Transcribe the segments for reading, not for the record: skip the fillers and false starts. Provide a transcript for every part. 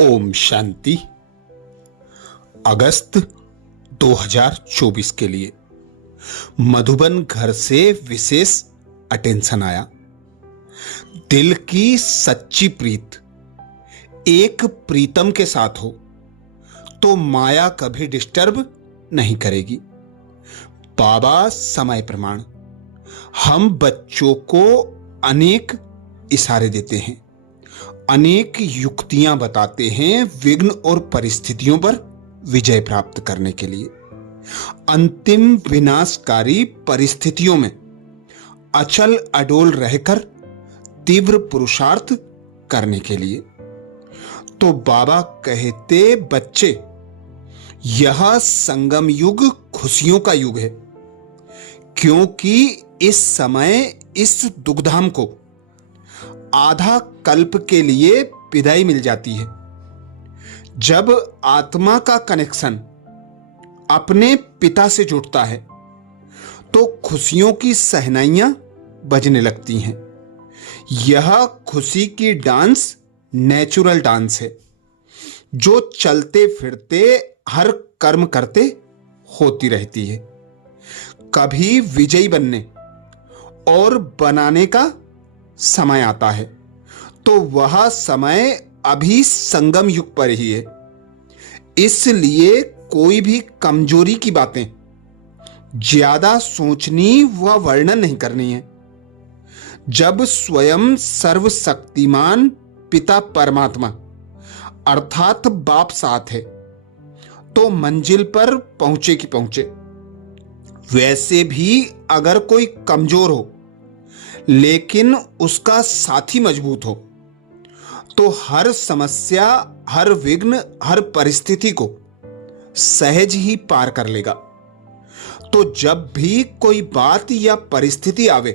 ओम शांति। अगस्त 2024 के लिए मधुबन घर से विशेष अटेंशन आया। दिल की सच्ची प्रीत एक प्रीतम के साथ हो तो माया कभी डिस्टर्ब नहीं करेगी। बाबा समय प्रमाण। हम बच्चों को अनेक इशारे देते हैं, अनेक युक्तियां बताते हैं विघ्न और परिस्थितियों पर विजय प्राप्त करने के लिए, अंतिम विनाशकारी परिस्थितियों में अचल अडोल रहकर तीव्र पुरुषार्थ करने के लिए। तो बाबा कहते, बच्चे, यह संगम युग खुशियों का युग है, क्योंकि इस समय इस दुखधाम को आधा कल्प के लिए विदाई मिल जाती है। जब आत्मा का कनेक्शन अपने पिता से जुड़ता है तो खुशियों की सहनाइयां बजने लगती हैं। यह खुशी की डांस नेचुरल डांस है, जो चलते फिरते हर कर्म करते होती रहती है। कभी विजयी बनने और बनाने का समय आता है तो वह समय अभी संगम युग पर ही है। इसलिए कोई भी कमजोरी की बातें ज्यादा सोचनी व वर्णन नहीं करनी है। जब स्वयं सर्वशक्तिमान पिता परमात्मा अर्थात बाप साथ है तो मंजिल पर पहुंचे कि पहुंचे। वैसे भी अगर कोई कमजोर हो लेकिन उसका साथी मजबूत हो तो हर समस्या, हर विघ्न, हर परिस्थिति को सहज ही पार कर लेगा। तो जब भी कोई बात या परिस्थिति आवे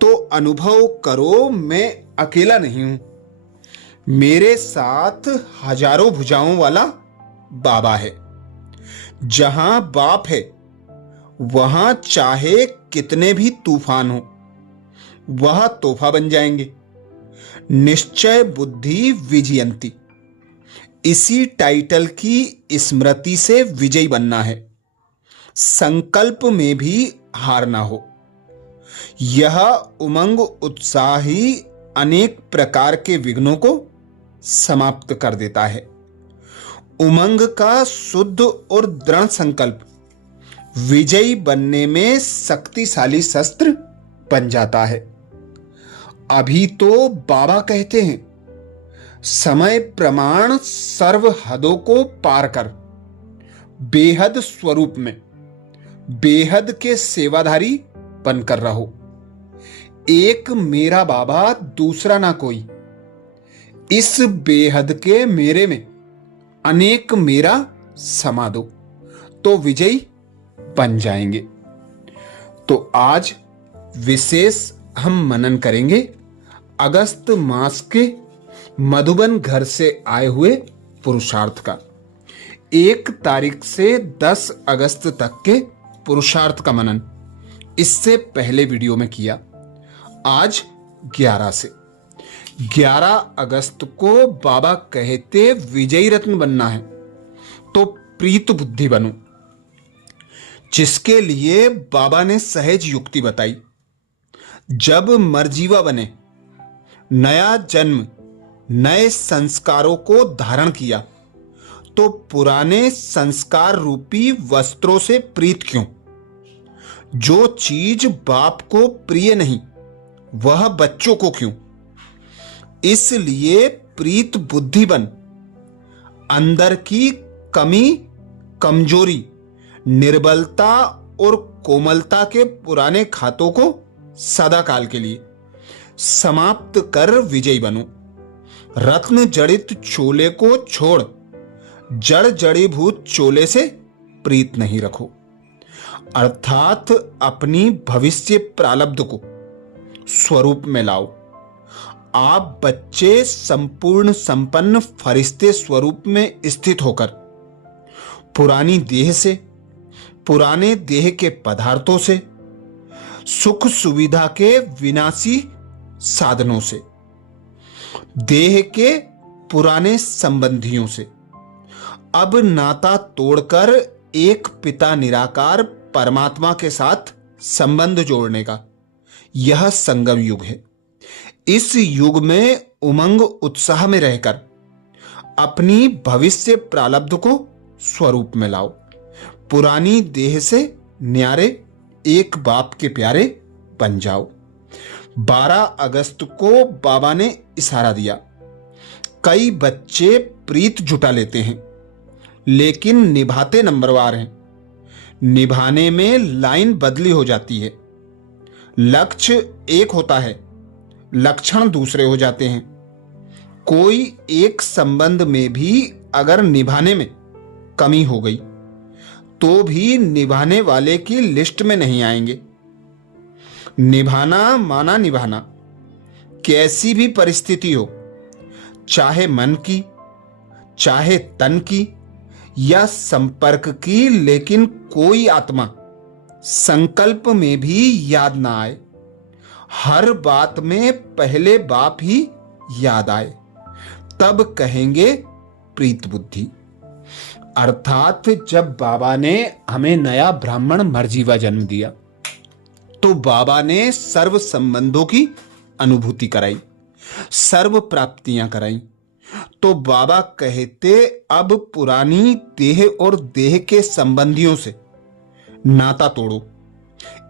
तो अनुभव करो, मैं अकेला नहीं हूं, मेरे साथ हजारों भुजाओं वाला बाबा है। जहां बाप है वहां चाहे कितने भी तूफान हो वह तोहफा बन जाएंगे। निश्चय बुद्धि विजयंती, इसी टाइटल की स्मृति से विजयी बनना है। संकल्प में भी हार ना हो। यह उमंग उत्साह ही अनेक प्रकार के विघ्नों को समाप्त कर देता है। उमंग का शुद्ध और दृढ़ संकल्प विजयी बनने में शक्तिशाली शस्त्र बन जाता है। अभी तो बाबा कहते हैं, समय प्रमाण सर्व हदों को पार कर बेहद स्वरूप में बेहद के सेवाधारी बनकर रहो। एक मेरा बाबा, दूसरा ना कोई। इस बेहद के मेरे में अनेक मेरा समा दो तो विजयी बन जाएंगे। तो आज विशेष हम मनन करेंगे अगस्त मास के मधुबन घर से आए हुए पुरुषार्थ का। 1 तारीख से 10 अगस्त तक के पुरुषार्थ का मनन इससे पहले वीडियो में किया। आज 11 से 11 अगस्त को बाबा कहते विजयी रत्न बनना है तो प्रीत बुद्धि बनो, जिसके लिए बाबा ने सहज युक्ति बताई। जब मरजीवा बने, नया जन्म नए संस्कारों को धारण किया तो पुराने संस्कार रूपी वस्त्रों से प्रीत क्यों? जो चीज बाप को प्रिय नहीं वह बच्चों को क्यों? इसलिए प्रीत बुद्धि बन, अंदर की कमी, कमजोरी, निर्बलता और कोमलता के पुराने खातों को सदा काल के लिए समाप्त कर विजयी बनो। रत्न जड़ित चोले को छोड़ जड़ जड़ीभूत चोले से प्रीत नहीं रखो। अर्थात अपनी भविष्य प्रारब्ध को स्वरूप में लाओ। आप बच्चे संपूर्ण संपन्न फरिश्ते स्वरूप में स्थित होकर पुरानी देह से, पुराने देह के पदार्थों से, सुख सुविधा के विनाशी साधनों से, देह के पुराने संबंधियों से। अब नाता तोड़कर एक पिता निराकार परमात्मा के साथ संबंध जोड़ने का यह संगम युग है। इस युग में उमंग उत्साह में रहकर अपनी भविष्य प्रारब्ध को स्वरूप में लाओ। पुरानी देह से न्यारे एक बाप के प्यारे बन जाओ। 12 अगस्त को बाबा ने इशारा दिया। कई बच्चे प्रीत जुटा लेते हैं लेकिन निभाते नंबरवार हैं। निभाने में लाइन बदली हो जाती है। लक्ष्य एक होता है, लक्षण दूसरे हो जाते हैं। कोई एक संबंध में भी अगर निभाने में कमी हो गई तो भी निभाने वाले की लिस्ट में नहीं आएंगे। निभाना माना निभाना, कैसी भी परिस्थिति हो, चाहे मन की, चाहे तन की या संपर्क की, लेकिन कोई आत्मा संकल्प में भी याद ना आए। हर बात में पहले बाप ही याद आए, तब कहेंगे प्रीत बुद्धि। अर्थात जब बाबा ने हमें नया ब्राह्मण मरजीवा जन्म दिया तो बाबा ने सर्व संबंधों की अनुभूति कराई, सर्व प्राप्तियां कराई। तो बाबा कहते अब पुरानी देह और देह के संबंधियों से नाता तोड़ो।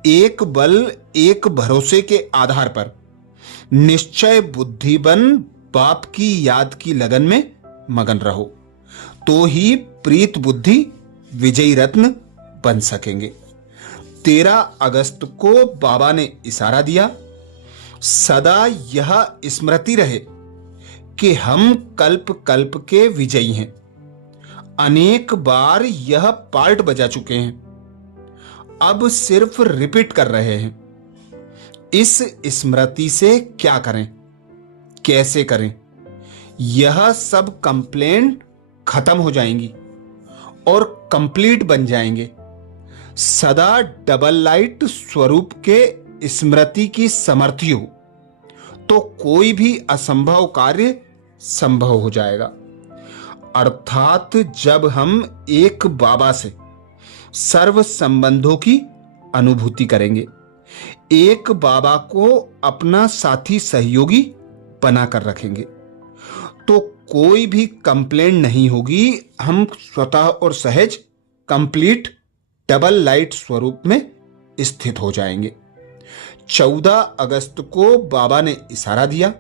एक बल एक भरोसे के आधार पर निश्चय बुद्धि बन बाप की याद की लगन में मगन रहो, तो ही प्रीत बुद्धि विजयी रत्न बन सकेंगे। 13 अगस्त को बाबा ने इशारा दिया, सदा यह स्मृति रहे कि हम कल्प कल्प के विजयी हैं। अनेक बार यह पार्ट बजा चुके हैं, अब सिर्फ रिपीट कर रहे हैं। इस स्मृति से क्या करें, कैसे करें, यह सब कंप्लेंट खत्म हो जाएंगी और कंप्लीट बन जाएंगे। सदा डबल लाइट स्वरूप के स्मृति की समर्थी हो तो कोई भी असंभव कार्य संभव हो जाएगा। अर्थात जब हम एक बाबा से सर्व संबंधों की अनुभूति करेंगे, एक बाबा को अपना साथी सहयोगी बनाकर रखेंगे, तो कोई भी कंप्लेंट नहीं होगी। हम स्वतः और सहज कंप्लीट डबल लाइट स्वरूप में स्थित हो जाएंगे। 14 अगस्त को बाबा ने इशारा दिया।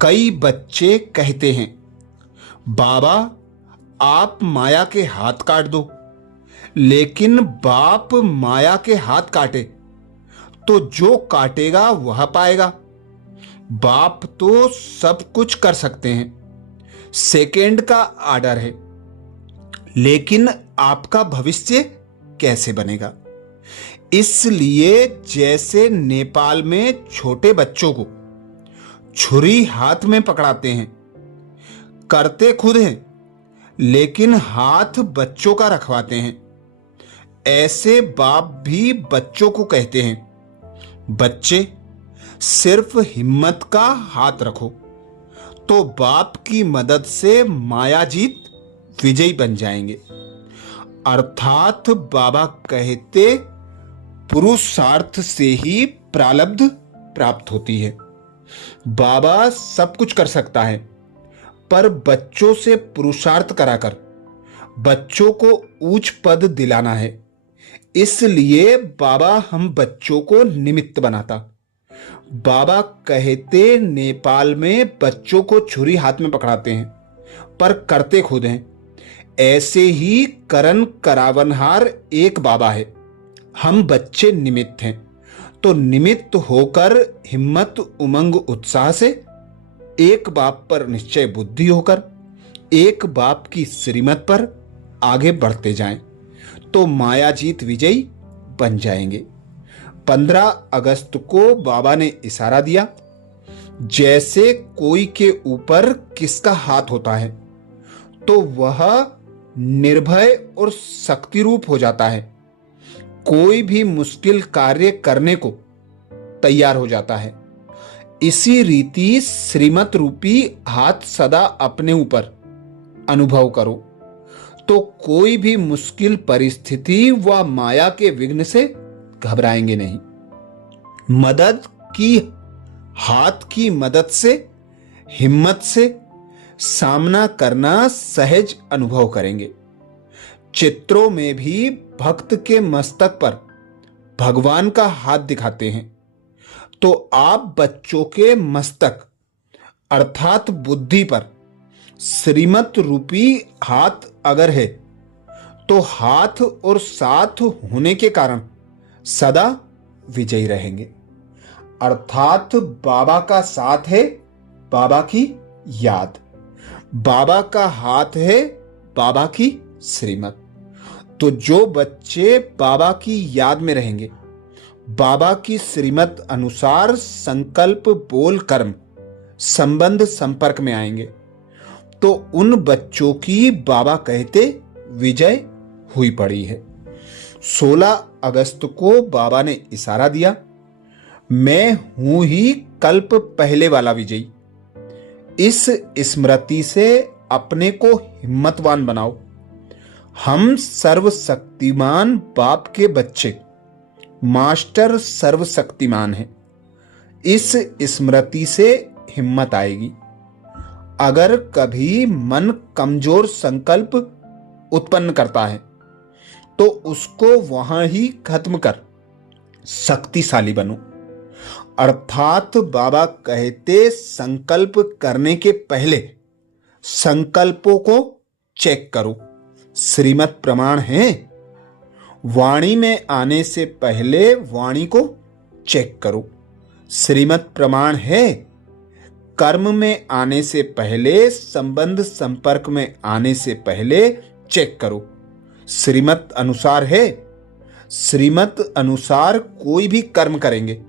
कई बच्चे कहते हैं, बाबा आप माया के हाथ काट दो, लेकिन बाप माया के हाथ काटे तो जो काटेगा वह पाएगा। बाप तो सब कुछ कर सकते हैं, सेकेंड का आर्डर है, लेकिन आपका भविष्य कैसे बनेगा। इसलिए जैसे नेपाल में छोटे बच्चों को छुरी हाथ में पकड़ाते हैं, करते खुद हैं लेकिन हाथ बच्चों का रखवाते हैं, ऐसे बाप भी बच्चों को कहते हैं, बच्चे सिर्फ हिम्मत का हाथ रखो तो बाप की मदद से मायाजीत विजयी बन जाएंगे। अर्थात बाबा कहते पुरुषार्थ से ही प्रारब्ध प्राप्त होती है। बाबा सब कुछ कर सकता है, पर बच्चों से पुरुषार्थ कराकर बच्चों को ऊंच पद दिलाना है। इसलिए बाबा हम बच्चों को निमित्त बनाता। बाबा कहते नेपाल में बच्चों को छुरी हाथ में पकड़ाते हैं पर करते खुद हैं। ऐसे ही करण करावनहार एक बाबा है, हम बच्चे निमित्त हैं। तो निमित्त होकर हिम्मत उमंग उत्साह से एक बाप पर निश्चय बुद्धि होकर एक बाप की श्रीमत पर आगे बढ़ते जाएं तो मायाजीत विजयी बन जाएंगे। 15 अगस्त को बाबा ने इशारा दिया, जैसे कोई के ऊपर किसका हाथ होता है तो वह निर्भय और शक्ति रूप हो जाता है, कोई भी मुश्किल कार्य करने को तैयार हो जाता है। इसी रीति श्रीमत रूपी हाथ सदा अपने ऊपर अनुभव करो, तो कोई भी मुश्किल परिस्थिति व माया के विघ्न से घबराएंगे नहीं। मदद की हाथ की मदद से, हिम्मत से सामना करना सहज अनुभव करेंगे। चित्रों में भी भक्त के मस्तक पर भगवान का हाथ दिखाते हैं, तो आप बच्चों के मस्तक अर्थात बुद्धि पर श्रीमत रूपी हाथ अगर है, तो हाथ और साथ होने के कारण सदा विजयी रहेंगे। अर्थात बाबा का साथ है, बाबा की याद, बाबा का हाथ है, बाबा की श्रीमत। तो जो बच्चे बाबा की याद में रहेंगे, बाबा की श्रीमत अनुसार संकल्प बोल कर्म संबंध संपर्क में आएंगे, तो उन बच्चों की बाबा कहते विजय हुई पड़ी है। 16 अगस्त को बाबा ने इशारा दिया, मैं हूं ही कल्प पहले वाला विजयी। इस स्मृति से अपने को हिम्मतवान बनाओ। हम सर्वशक्तिमान बाप के बच्चे, मास्टर सर्वशक्तिमान हैं। इस स्मृति से हिम्मत आएगी। अगर कभी मन कमजोर संकल्प उत्पन्न करता है, तो उसको वहां ही खत्म कर शक्तिशाली बनो। अर्थात बाबा कहते संकल्प करने के पहले संकल्पों को चेक करो। श्रीमत प्रमाण है। वाणी में आने से पहले वाणी को चेक करो। श्रीमत प्रमाण है। कर्म में आने से पहले, संबंध संपर्क में आने से पहले चेक करो। श्रीमत अनुसार है। श्रीमत अनुसार कोई भी कर्म करेंगे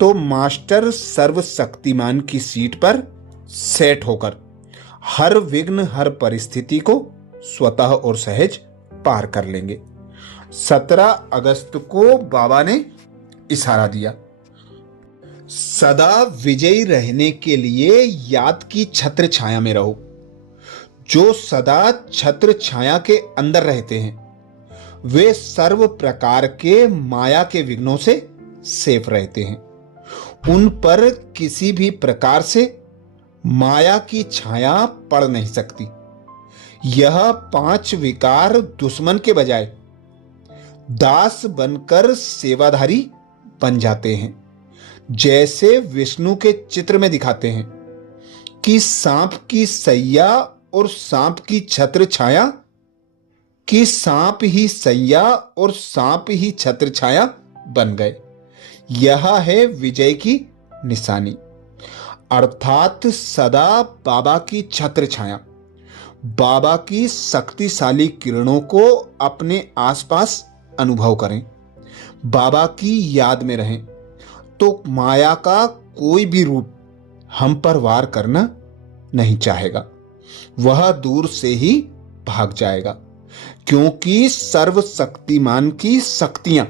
तो मास्टर सर्वशक्तिमान की सीट पर सेट होकर हर विघ्न, हर परिस्थिति को स्वतः और सहज पार कर लेंगे। 17 अगस्त को बाबा ने इशारा दिया। सदा विजयी रहने के लिए याद की छत्र छाया में रहो। जो सदा छत्र छाया के अंदर रहते हैं, वे सर्व प्रकार के माया के विघ्नों से सेफ रहते हैं। उन पर किसी भी प्रकार से माया की छाया पड़ नहीं सकती। यह 5 विकार दुश्मन के बजाय दास बनकर सेवाधारी बन जाते हैं। जैसे विष्णु के चित्र में दिखाते हैं कि सांप की सैया और सांप की छत्र छाया, कि सांप ही सैया और सांप ही छत्र छाया बन गए। यह है विजय की निशानी। अर्थात सदा बाबा की छत्र छाया, बाबा की शक्तिशाली किरणों को अपने आसपास अनुभव करें। बाबा की याद में रहें तो माया का कोई भी रूप हम पर वार करना नहीं चाहेगा। वह दूर से ही भाग जाएगा, क्योंकि सर्वशक्तिमान की शक्तियां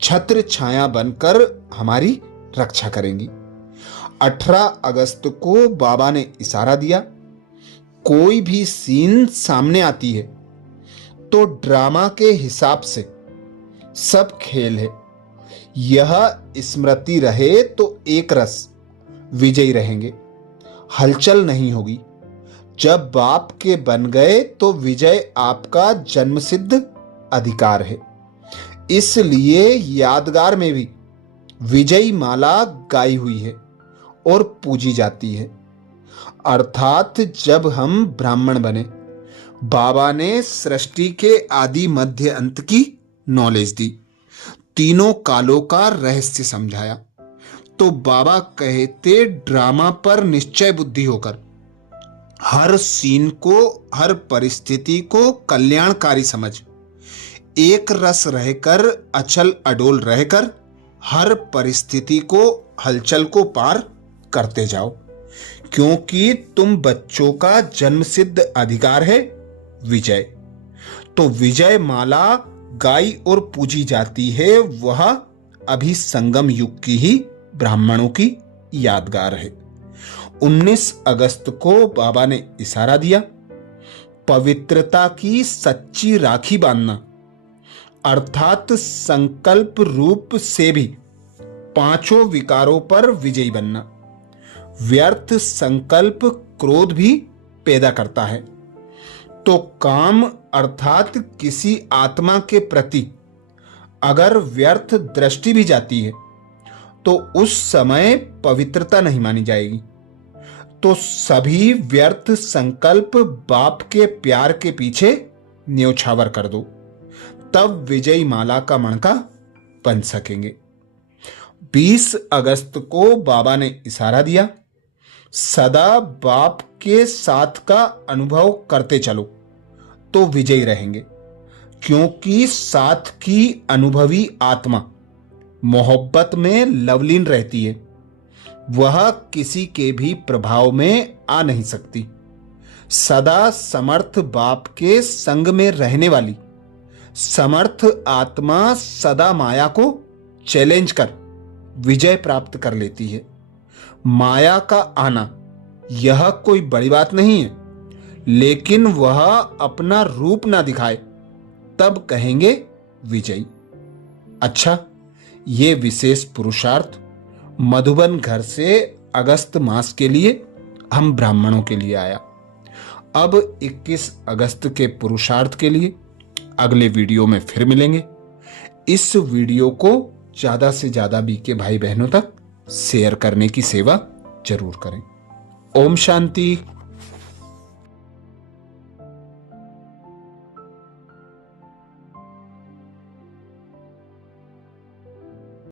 छत्र छाया बनकर हमारी रक्षा करेंगी। 18 अगस्त को बाबा ने इशारा दिया, कोई भी सीन सामने आती है तो ड्रामा के हिसाब से सब खेल है। यह स्मृति रहे तो एक रस विजयी रहेंगे, हलचल नहीं होगी। जब बाप के बन गए तो विजय आपका जन्मसिद्ध अधिकार है। इसलिए यादगार में भी विजयी माला गाई हुई है और पूजी जाती है। अर्थात जब हम ब्राह्मण बने, बाबा ने सृष्टि के आदि मध्य अंत की नॉलेज दी, तीनों कालों का रहस्य समझाया, तो बाबा कहते ड्रामा पर निश्चय बुद्धि होकर हर सीन को, हर परिस्थिति को कल्याणकारी समझ, एक रस रहकर, अचल अडोल रहकर हर परिस्थिति को, हलचल को पार करते जाओ, क्योंकि तुम बच्चों का जन्मसिद्ध अधिकार है विजय। तो विजय माला गाई और पूजी जाती है, वह अभी संगम युग की ही ब्राह्मणों की यादगार है। 19 अगस्त को बाबा ने इशारा दिया, पवित्रता की सच्ची राखी बांधना अर्थात संकल्प रूप से भी पांचों विकारों पर विजयी बनना। व्यर्थ संकल्प क्रोध भी पैदा करता है, तो काम अर्थात किसी आत्मा के प्रति अगर व्यर्थ दृष्टि भी जाती है तो उस समय पवित्रता नहीं मानी जाएगी। तो सभी व्यर्थ संकल्प बाप के प्यार के पीछे न्योछावर कर दो, तब विजयी माला का मणका बन सकेंगे। 20 अगस्त को बाबा ने इशारा दिया, सदा बाप के साथ का अनुभव करते चलो तो विजयी रहेंगे, क्योंकि साथ की अनुभवी आत्मा मोहब्बत में लवलीन रहती है, वह किसी के भी प्रभाव में आ नहीं सकती। सदा समर्थ बाप के संग में रहने वाली समर्थ आत्मा सदा माया को चैलेंज कर विजय प्राप्त कर लेती है। माया का आना यह कोई बड़ी बात नहीं है, लेकिन वह अपना रूप ना दिखाए तब कहेंगे विजयी। अच्छा, ये विशेष पुरुषार्थ मधुबन घर से अगस्त मास के लिए हम ब्राह्मणों के लिए आया। अब 21 अगस्त के पुरुषार्थ के लिए अगले वीडियो में फिर मिलेंगे। इस वीडियो को ज्यादा से ज्यादा बीके भाई बहनों तक शेयर करने की सेवा जरूर करें। ओम शांति।